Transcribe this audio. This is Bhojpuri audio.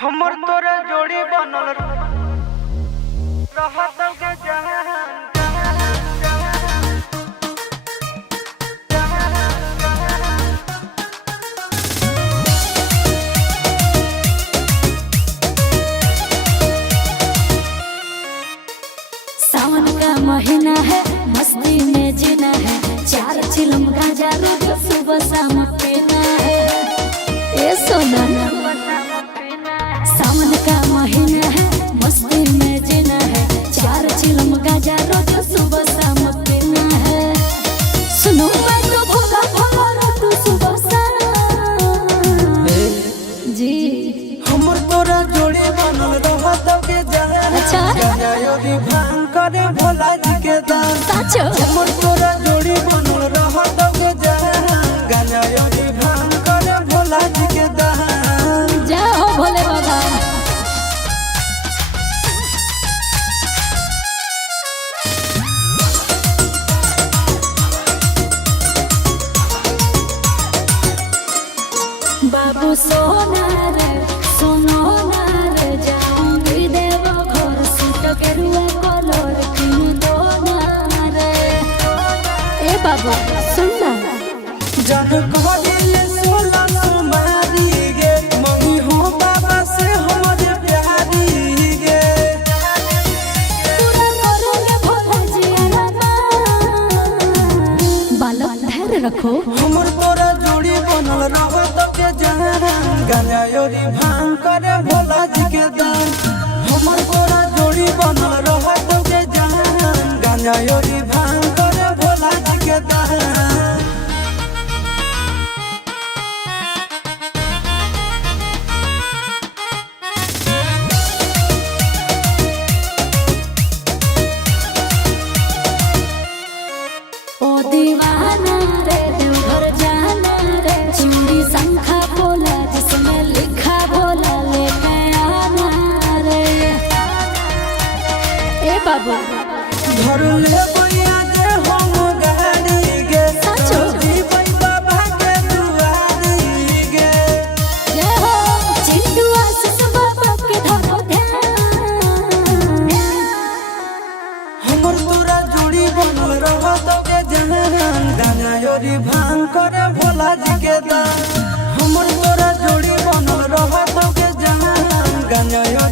हमर तोरे जोड़ी बनल रहत के जहां सावन का महीना है, मस्ती में जीना है। 4 चिलम गांजा रोज सुबह शाम पीना है। ए सोना, सावन का महीना है, मस्ती में जीना है। 4 चिलम गांजा रोज सुबह शाम पीना है। सुनो मैं तो भोला भोला रोज सुबह शाम जी। हमर तोरा जोड़ी बनल रहत के जहां अच्छा गजायोरी भांग करे भोला जी के दान साचो। हमर तोरा जोड़ी बनल रहत के जहां गजायोरी भांग करे भोला जी के दान। जाओ भोले बाबा। बाबू सोना रे सुनो ना रे, जाऊंगी देव घर सूट के रुआ कलर किन दो ना रे। ए बाबू सुन ना, जन कहले सोला सुमारी गे मम्मी हो बाबा से हमरे प्यारी गे पूरा करोगे भोला जी आना। बालक धैर्य रखो। हमर तोरा जोड़ी बनल रहत के जहां गजायोरी भांग करे भोला जी के दान। हमर तोरा जोड़ी बनल रहत के जहां गजायोरी भांग करे भोला जी के दान। ओ दीवाना रे देवघर जाना रे, चूड़ी शंखा बोला जिसमें लिखा भोला लेके आना रे। ए बाबू घर ले बैया जे हम गाड़ी गे साचो। जीबै बाबा के दुआरी गे जय हो चिंटू आशीष बाबा के धरो ध्यान। हमर तोरा जोड़ी बनल रहत के जहां गजायोरी भांग करे भोला जी के दान। हमर तोरा जोड़ी बनल रहत के जहां गजायोरी